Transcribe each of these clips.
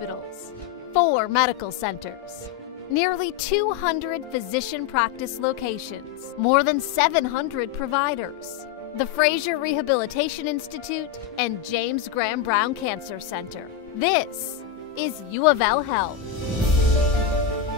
hospitals, 4 medical centers, nearly 200 physician practice locations, more than 700 providers, the Fraser Rehabilitation Institute, and James Graham Brown Cancer Center. This is UofL Health.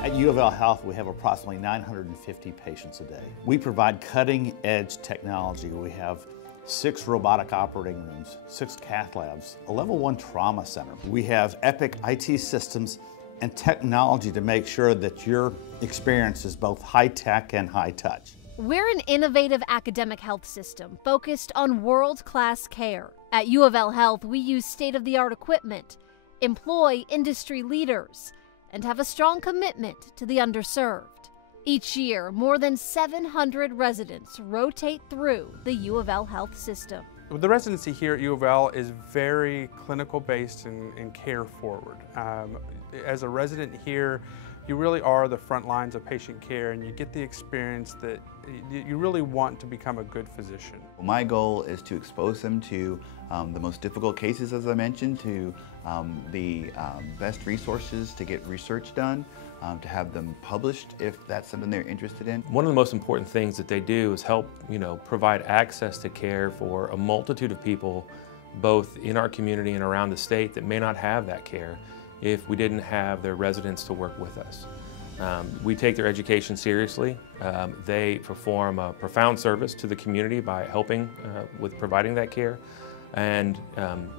At UofL Health, we have approximately 950 patients a day. We provide cutting-edge technology. We have 6 robotic operating rooms, 6 cath labs, a level 1 trauma center. We have epic IT systems and technology to make sure that your experience is both high-tech and high-touch. We're an innovative academic health system focused on world-class care. At UofL Health, we use state-of-the-art equipment, employ industry leaders, and have a strong commitment to the underserved. Each year, more than 700 residents rotate through the UofL Health system. The residency here at UofL is very clinical based and care forward. As a resident here, you really are the front lines of patient care, and you get the experience that you really want to become a good physician. My goal is to expose them to the most difficult cases, as I mentioned, to the best resources to get research done, to have them published if that's something they're interested in. One of the most important things that they do is help, provide access to care for a multitude of people, both in our community and around the state, that may not have that care if we didn't have their residents to work with us. We take their education seriously. They perform a profound service to the community by helping with providing that care. And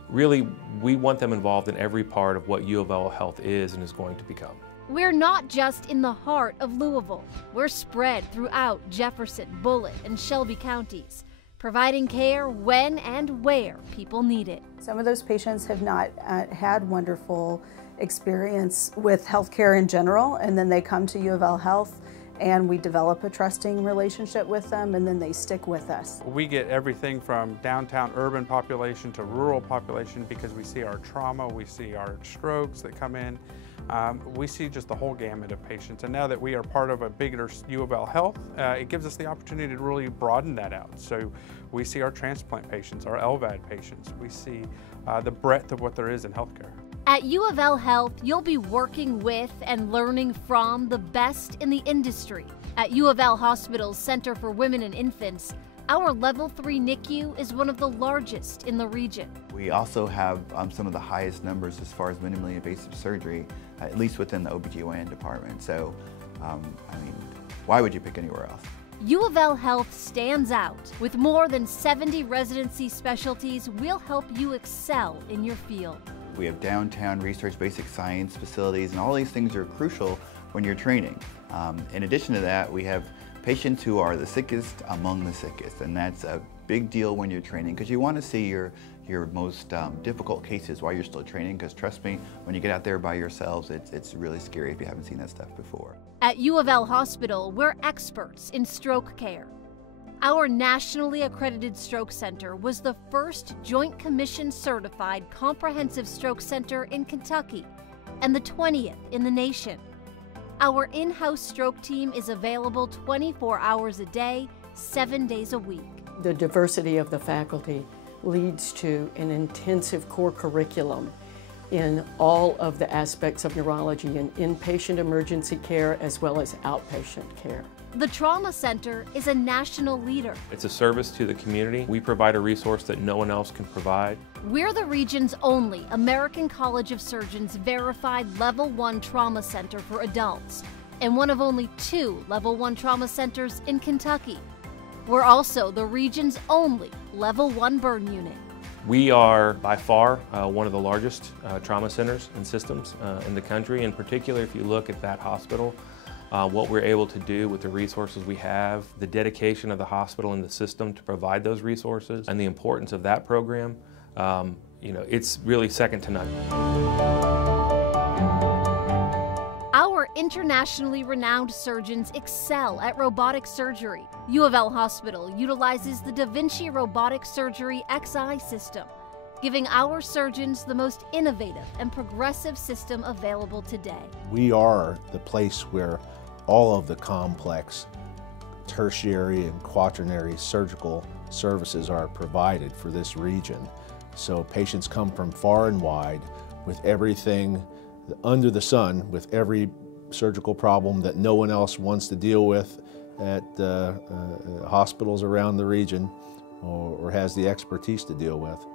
really, we want them involved in every part of what UofL Health is and is going to become. We're not just in the heart of Louisville. We're spread throughout Jefferson, Bullitt, and Shelby counties, providing care when and where people need it. Some of those patients have not had wonderful experience with healthcare in general, and then they come to UofL Health and we develop a trusting relationship with them, and then they stick with us. We get everything from downtown urban population to rural population because we see our trauma, we see our strokes that come in. We see just the whole gamut of patients, and now that we are part of a bigger UofL Health, it gives us the opportunity to really broaden that out. So we see our transplant patients, our LVAD patients, we see the breadth of what there is in healthcare. At UofL Health, you'll be working with and learning from the best in the industry. At UofL Hospital's Center for Women and Infants, our Level 3 Nicu is one of the largest in the region. We also have some of the highest numbers as far as minimally invasive surgery, at least within the OBGYN department. So, why would you pick anywhere else? UofL Health stands out. With more than 70 residency specialties, we'll help you excel in your field. We have downtown research, basic science facilities, and all these things are crucial when you're training. In addition to that, we have patients who are the sickest among the sickest, and that's a big deal when you're training because you want to see your most difficult cases while you're still training, because trust me, when you get out there by yourselves, it's really scary if you haven't seen that stuff before. At UofL Hospital, we're experts in stroke care. Our nationally accredited stroke center was the first Joint Commission certified comprehensive stroke center in Kentucky and the 20th in the nation. Our in-house stroke team is available 24 hours a day, 7 days a week. The diversity of the faculty leads to an intensive core curriculum in all of the aspects of neurology in inpatient emergency care as well as outpatient care. The Trauma Center is a national leader. It's a service to the community. We provide a resource that no one else can provide. We're the region's only American College of Surgeons verified Level 1 trauma center for adults, and one of only 2 Level 1 trauma centers in Kentucky. We're also the region's only Level 1 burn unit. We are by far one of the largest trauma centers and systems in the country. In particular, if you look at that hospital, what we're able to do with the resources we have, the dedication of the hospital and the system to provide those resources, and the importance of that program, it's really second to none. Our internationally renowned surgeons excel at robotic surgery. UofL Hospital utilizes the Da Vinci Robotic Surgery XI system, giving our surgeons the most innovative and progressive system available today. We are the place where all of the complex tertiary and quaternary surgical services are provided for this region. So patients come from far and wide with everything under the sun with every surgical problem that no one else wants to deal with at hospitals around the region or has the expertise to deal with.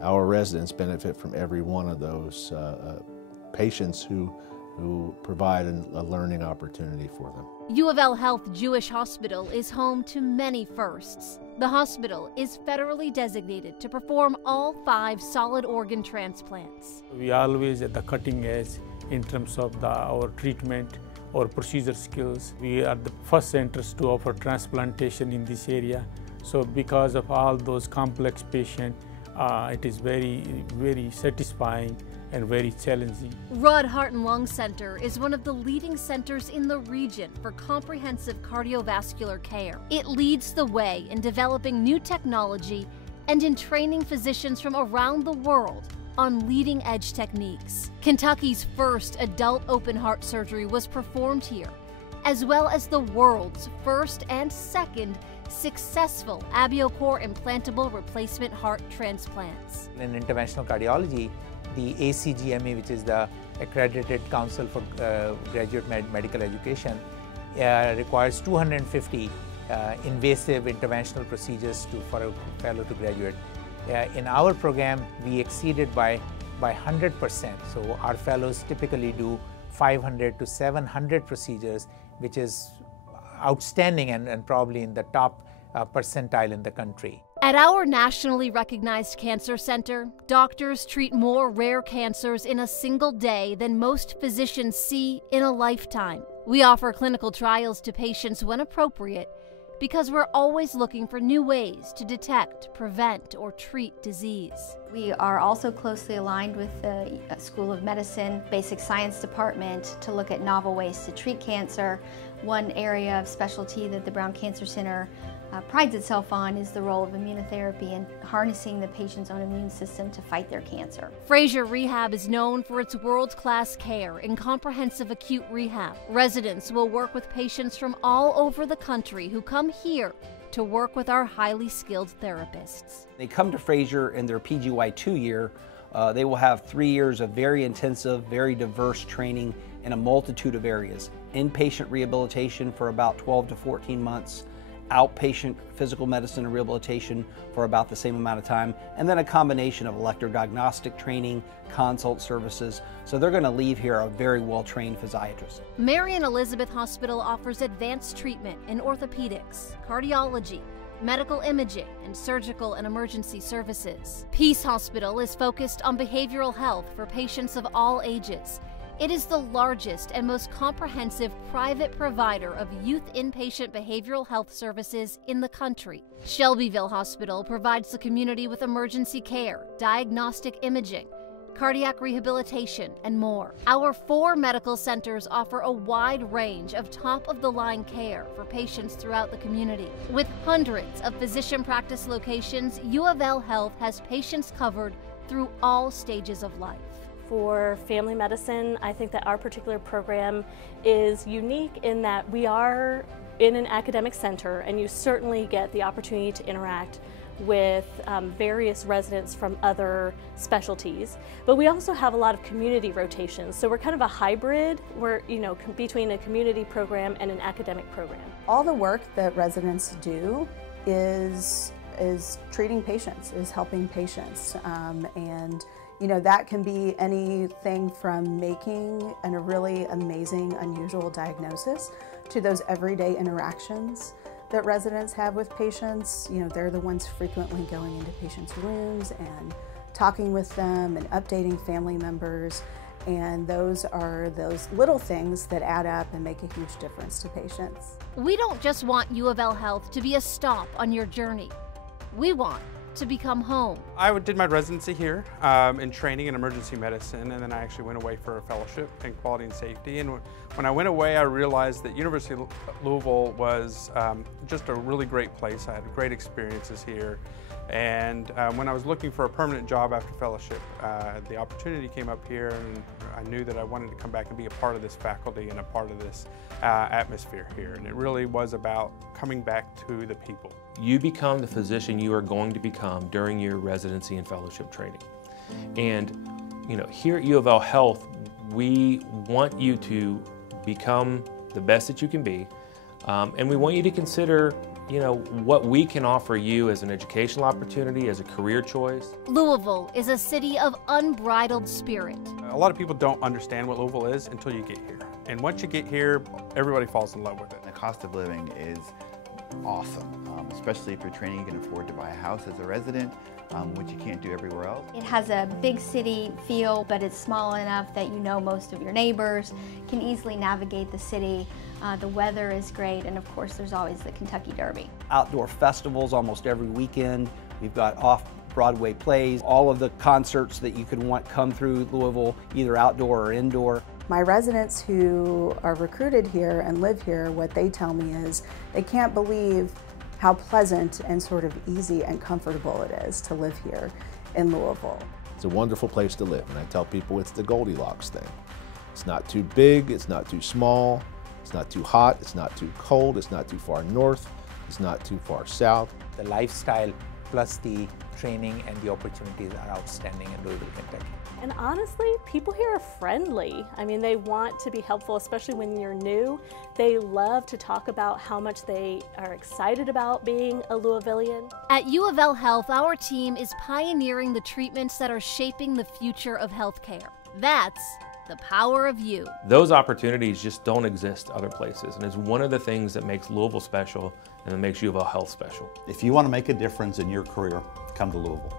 Our residents benefit from every one of those patients who provide a learning opportunity for them. UofL Health Jewish Hospital is home to many firsts. The hospital is federally designated to perform all 5 solid organ transplants. We are always at the cutting edge in terms of our treatment or procedure skills. We are the first centers to offer transplantation in this area. So because of all those complex patients, it is very, very satisfying and very challenging. Rudd Heart and Lung Center is one of the leading centers in the region for comprehensive cardiovascular care. It leads the way in developing new technology and in training physicians from around the world on leading-edge techniques. Kentucky's first adult open heart surgery was performed here, as well as the world's first and second successful AbioCor implantable replacement heart transplants. In interventional cardiology, the ACGME, which is the Accredited Council for Graduate Medical Education, requires 250 invasive interventional procedures for a fellow to graduate. In our program, we exceeded by 100%. So our fellows typically do 500 to 700 procedures, which is outstanding and probably in the top percentile in the country. At our nationally recognized cancer center, doctors treat more rare cancers in a single day than most physicians see in a lifetime. We offer clinical trials to patients when appropriate because we're always looking for new ways to detect, prevent, or treat disease. We are also closely aligned with the School of Medicine Basic Science Department to look at novel ways to treat cancer. One area of specialty that the Brown Cancer Center prides itself on is the role of immunotherapy and harnessing the patient's own immune system to fight their cancer. Frazier Rehab is known for its world-class care in comprehensive acute rehab. Residents will work with patients from all over the country who come here to work with our highly skilled therapists. They come to Frazier in their PGY2 year. They will have 3 years of very intensive, very diverse training in a multitude of areas. Inpatient rehabilitation for about 12 to 14 months, outpatient physical medicine and rehabilitation for about the same amount of time, and then a combination of electrodiagnostic training, consult services. So they're going to leave here a very well-trained physiatrist. Marion Elizabeth Hospital offers advanced treatment in orthopedics, cardiology, medical imaging, and surgical and emergency services. Peace Hospital is focused on behavioral health for patients of all ages. It is the largest and most comprehensive private provider of youth inpatient behavioral health services in the country. Shelbyville Hospital provides the community with emergency care, diagnostic imaging, cardiac rehabilitation, and more. Our 4 medical centers offer a wide range of top-of-the-line care for patients throughout the community. With hundreds of physician practice locations, UofL Health has patients covered through all stages of life. For family medicine, I think that our particular program is unique in that we are in an academic center, and you certainly get the opportunity to interact with various residents from other specialties. But we also have a lot of community rotations, so we're kind of a hybrid. We're, between a community program and an academic program. All the work that residents do is treating patients, is helping patients, and that can be anything from making a really amazing, unusual diagnosis to those everyday interactions that residents have with patients. They're the ones frequently going into patients' rooms and talking with them and updating family members. And those are those little things that add up and make a huge difference to patients. We don't just want UofL Health to be a stop on your journey. We want to become home. I did my residency here in training in emergency medicine, and then I actually went away for a fellowship in quality and safety. And when I went away, I realized that University of Louisville was just a really great place. I had great experiences here. And when I was looking for a permanent job after fellowship, the opportunity came up here, and I knew that I wanted to come back and be a part of this faculty and a part of this atmosphere here. And it really was about coming back to the people. You become the physician you are going to become during your residency and fellowship training. And here at UofL Health, We want you to become the best that you can be, and we want you to consider, you know, what we can offer you as an educational opportunity, as a career choice. Louisville is a city of unbridled spirit. A lot of people don't understand what Louisville is until you get here. And once you get here, everybody falls in love with it. The cost of living is awesome, especially if you're training, you can afford to buy a house as a resident, which you can't do everywhere else. It has a big city feel, but it's small enough that you know most of your neighbors, can easily navigate the city. The weather is great, and of course there's always the Kentucky Derby. Outdoor festivals almost every weekend. We've got off-Broadway plays. All of the concerts that you could want come through Louisville, either outdoor or indoor. My residents who are recruited here and live here, what they tell me is they can't believe how pleasant and sort of easy and comfortable it is to live here in Louisville. It's a wonderful place to live, and I tell people it's the Goldilocks thing. It's not too big, it's not too small, it's not too hot, it's not too cold, it's not too far north, it's not too far south. The lifestyle plus the training and the opportunities are outstanding in Louisville, Kentucky. And honestly, people here are friendly. I mean, they want to be helpful, especially when you're new. They love to talk about how much they are excited about being a Louisvillian. At UofL Health, our team is pioneering the treatments that are shaping the future of healthcare. That's the power of you. Those opportunities just don't exist other places, and it's one of the things that makes Louisville special and that makes UofL Health special. If you want to make a difference in your career, come to Louisville.